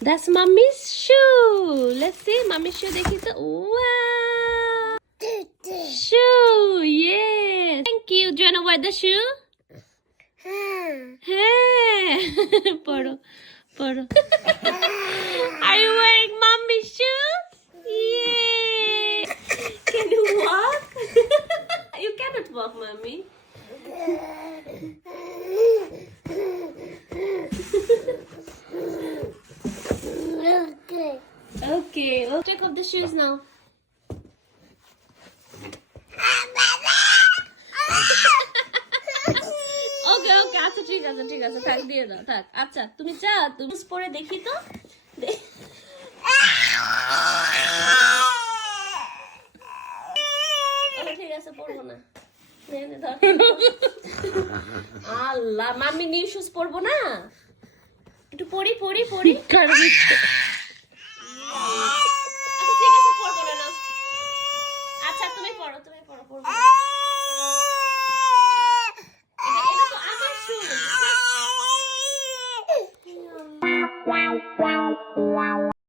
That's mommy's shoe. Let's see mommy's shoe. দেখি তো। Wow. Shoe. Yes. Thank you. Do you want to wear the shoe? Hey. পড়ো পড়ো। Are you wearing mommy's shoes? Yay. Can you walk? You cannot walk, mommy. Okay, we'll take off the shoes now. Okay, okay, আচ্ছা ঠিক আছে থাক দিয়ে দাও থাক। আচ্ছা তুমি চাও তুমি পরে দেখি তো। ঠিক আছে পরবো না। আল্লাহ মাম্মি নিউ শুজ পরবো না, একটু পরি। আচ্ছা ঠিক আছে পরবো না। আচ্ছা তুমি পড়ো পড়বো না।